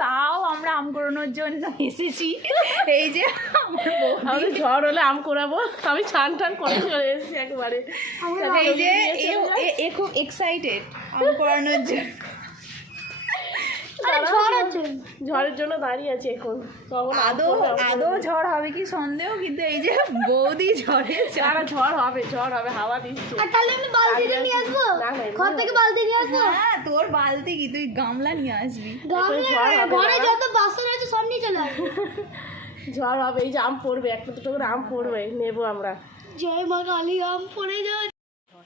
তাও আমরা আম কুড়ানোর জন্য এসেছি। এই যে আমাদের ঝড় হলে আম কুড়াবো, আমি ছান টান করে চলে এসেছি একেবারে। এই যে এ খুব এক্সাইটেড আম কুড়ানোর জন্য। ঝড়ের জন্য দাঁড়িয়ে আছে এখন। আদৌ ঝড় হবে কি সন্দেহ, কিন্তু এই যে বৌদি ঝড়ে ঝড় হবে, হাওয়া দিচ্ছে। হ্যাঁ, তোর বালতি কি, তুই গামলা নিয়ে আসবি। ঝড় হবে, এই যে আম পড়বে, একটা দুটো করে আম পড়বে, নেবো আমরা। জয় মা কালী, আম পড়ে যায়।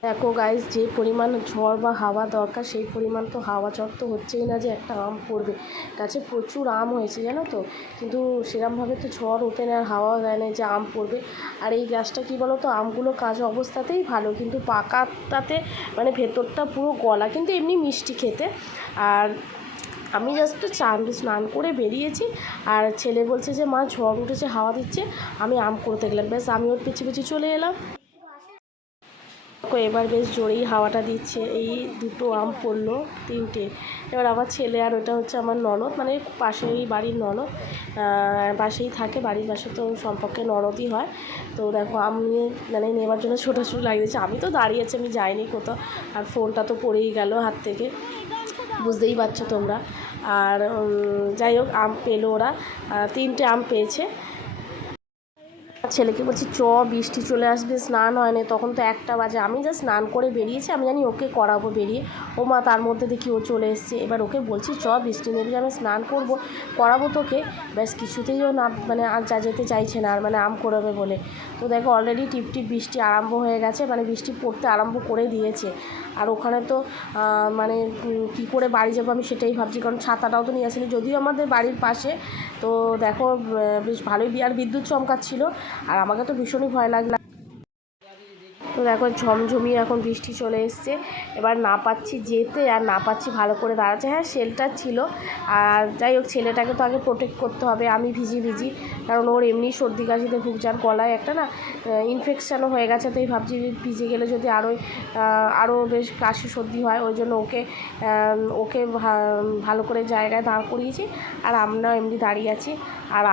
দেখো গাইস, যে পরিমাণ ঝড় বা হাওয়া দরকার সেই পরিমাণ তো হাওয়া ঝড় তো হচ্ছেই না যে একটা আম পড়বে। গাছে প্রচুর আম হয়েছে জানো তো, কিন্তু সেরকমভাবে তো ঝড় ওঠে না আর হাওয়াও দেয় না যে আম পড়বে। আর এই গাছটা কী বলো তো, আমগুলো কাঁচা অবস্থাতেই ভালো, কিন্তু পাকাটাতে মানে ভেতরটা পুরো গলা, কিন্তু এমনি মিষ্টি খেতে। আর আমি জাস্ট স্নান করে বেরিয়েছি, আর ছেলে বলছে যে মা ঝড় উঠেছে, হাওয়া দিচ্ছে, আমি আম করতে গেলাম। ব্যাস আমি ওর পিছিয়ে চলে এলাম। এবার বেশ জোরেই হাওয়াটা দিচ্ছে, এই দুটো আম পড়লো, তিনটে। এবার আমার ছেলে আর ওটা হচ্ছে আমার ননদ, মানে পাশেই বাড়ির ননদ, পাশেই থাকে, বাড়ির পাশে তো সম্পর্কে ননদই হয়। তো দেখো আম নিয়ে মানে নেবার জন্য ছোটাছুটি লাগিয়েছে, আমি তো দাঁড়িয়ে আছি, আমি যাইনি কোথাও। আর ফোনটা তো পড়েই গেল হাত থেকে, বুঝতেই পারছো তোমরা। আর যাই হোক, আম পেলো ওরা, তিনটে আম পেয়েছে। ছেলেকে বলছি বৃষ্টি চলে আসবে, স্নান হয়নি, তখন তো 1টা বাজে। আমি জাস্ট স্নান করে বেরিয়েছি, আমি জানি ওকে করাবো বেরিয়ে, ও মা তার মধ্যে দেখি ও চলে এসছে। এবার ওকে বলছি বৃষ্টি নেবে, আমি স্নান করবো, করাবো তোকে। ব্যাস কিছুতেই ও না, মানে আর যেতে চাইছে না আর, মানে আম করাবে বলে। তো দেখো অলরেডি টিপটিপ বৃষ্টি আরম্ভ হয়ে গেছে, মানে বৃষ্টি পড়তে আরম্ভ করে দিয়েছে। আর ওখানে তো মানে কী করে বাড়ি যাবো আমি সেটাই ভাবছি, কারণ ছাতাটাও তো নিয়ে আসিনি, যদিও আমাদের বাড়ির পাশে। তো দেখো বেশ ভালোই, আর বিদ্যুৎ চমকাচ্ছিল, আর আমাকে তো ভীষণই ভয় লাগলো। তো দেখো ঝমঝমিয়ে এখন বৃষ্টি চলে এসছে, এবার না পাচ্ছি যেতে আর না পাচ্ছি ভালো করে দাঁড়াচ্ছে। হ্যাঁ, শেল্টার ছিল, আর যাই হোক ছেলেটাকে তো আগে প্রোটেক্ট করতে হবে। আমি ভিজি, কারণ ওর এমনি সর্দি কাশিতে ভুগছে, আর গলায় একটা না ইনফেকশানও হয়ে গেছে। তো এই ভাবছি ভিজে গেলে যদি আরও বেশ কাশি সর্দি হয়, ওই জন্য ওকে ভালো করে জায়গায় দাঁড় করিয়েছি, আর আমরা এমনি দাঁড়িয়ে আছি। আর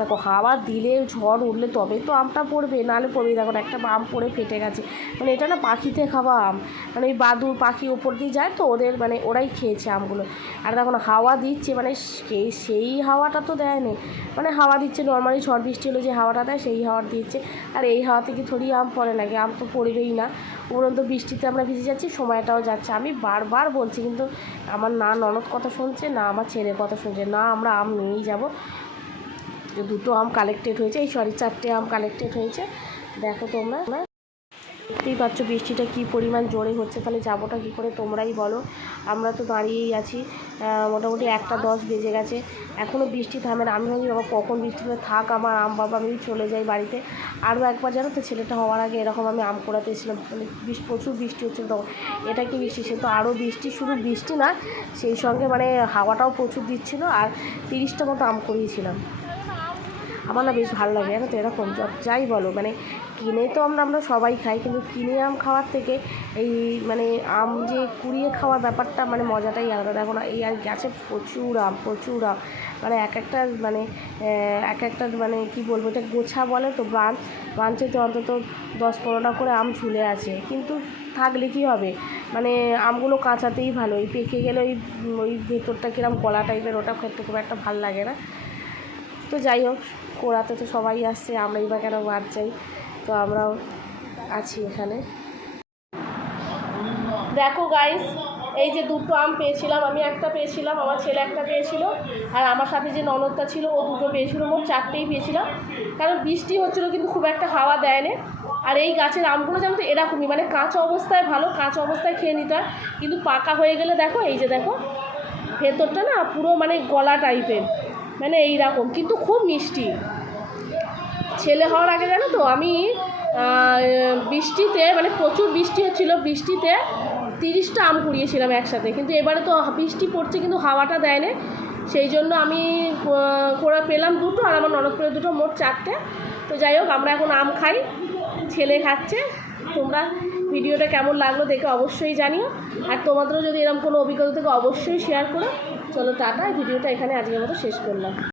দেখো হাওয়া দিলে, ঝড় উঠলে তবে তো আমটা পড়বে, নাহলে পড়বেই। দেখো একটা আম পড়ে ফেটে গেছে, মানে এটা না পাখিতে খাওয়া আম, মানে ওই বাদুড় পাখি ওপর দিয়ে যায় তো, ওদের মানে ওরাই খেয়েছে আমগুলো। আর দেখো হাওয়া দিচ্ছে, মানে সেই হাওয়াটা তো দেয়নি, মানে হাওয়া দিচ্ছে নর্মালি, ঝড় বৃষ্টি হলে যে হাওয়াটা দেয় সেই হাওয়া দিচ্ছে। আর এই হাওয়াতে কি থোড়ি আম পড়ে লাগে, আম তো পড়বেই না। উপরন্ত বৃষ্টিতে আমরা ভিজে যাচ্ছি, সময়টাও যাচ্ছে। আমি বারবার বলছি, কিন্তু আমার না ননদ কথা শুনছে, না আমার ছেলের কথা শুনছে, না আমরা আম নিয়েই যাবো। দুটো আম কালেক্টেড হয়েছে, 4টে আম কালেক্টেড হয়েছে। দেখো তোমরা দেখতেই পাচ্ছ বৃষ্টিটা কী পরিমাণ জোরে হচ্ছে, তাহলে যাবোটা কী করে তোমরাই বলো। আমরা তো দাঁড়িয়েই আছি, মোটামুটি 1:10 বেজে গেছে, এখনও বৃষ্টি থামে না। আমি ভাবছি বাবা কখন বৃষ্টিতে থাক আমার আম, বাবা আমি চলে যাই বাড়িতে। আরও একবার জানো তো, ছেলেটা হওয়ার আগে এরকম আমি আম কুড়াতে এসেছিলাম, মানে প্রচুর বৃষ্টি হচ্ছিল তখন। এটা কি বৃষ্টি, সে তো আরও বৃষ্টি, শুধু বৃষ্টি না, সেই সঙ্গে মানে হাওয়াটাও প্রচুর দিচ্ছিলো, আর 30টা মতো আম কুড়িয়েছিলাম। আমার না বেশ ভালো লাগে জানো তো এরকম, যাই বলো, মানে কিনে তো আমরা সবাই খাই, কিন্তু কিনে আম খাওয়ার থেকে এই মানে আম যে কুড়িয়ে খাওয়ার ব্যাপারটা, মানে মজাটাই আলাদা। দেখো না, এই আর গাছে প্রচুর আম, মানে এক একটা মানে কী বলবো, এটা গোছা বলে তো, ব্রাঞ্চেতে অন্তত 10-15টা করে আম ঝুলে আছে। কিন্তু থাকলে কী হবে, মানে আমগুলো কাঁচাতেই ভালো, এই পেকে গেলে ওই ভেতরটা কিরম গলা টাইপের, ওটা খেতে খুব একটা ভালো লাগে না। তো যাই হোক, কোড়াতে তো সবাই আসছে, আমরাই বা কেন বাদ যাই, তো আমরাও আছি এখানে। দেখো গাইস, এই যে দুটো আম পেয়েছিলাম, আমি একটা পেয়েছিলাম, আমার ছেলে একটা পেয়েছিল, আর আমার সাথে যে ননদটা ছিল ও দুটো পেয়েছিল, মোট 4টেই পেয়েছিলাম। কারণ বৃষ্টি হচ্ছিলো কিন্তু খুব একটা হাওয়া দেয়নি। আর এই গাছের আমগুলো যেমন তো এরকমই, মানে কাঁচা অবস্থায় ভালো, কাঁচা অবস্থায় খেয়ে নিতে হয়, কিন্তু পাকা হয়ে গেলে দেখো, এই যে দেখো ভেতরটা না পুরো মানে গলা টাইপের, মানে এইরকম, কিন্তু খুব মিষ্টি। ছেলে হওয়ার আগে জানো তো আমি বৃষ্টিতে, মানে প্রচুর বৃষ্টি হচ্ছিলো, বৃষ্টিতে 30টা আম কুড়িয়েছিলাম একসাথে। কিন্তু এবারে তো বৃষ্টি পড়ছে কিন্তু হাওয়াটা দেয় না, সেই জন্য আমি করে পেলাম দুটো, আর আমার ননদ পেলে দুটো, মোট 4টে। তো যাই হোক, আমরা এখন আম খাই, ছেলে খাচ্ছে, তোমরা ভিডিওটা কেমন লাগলো দেখে অবশ্যই জানিও, আর তোমাদেরও যদি এরকম কোনো অভিজ্ঞতা থেকে অবশ্যই শেয়ার করো। চলো টাটা, ভিডিওটা এখানে আজকের মতো শেষ করলাম।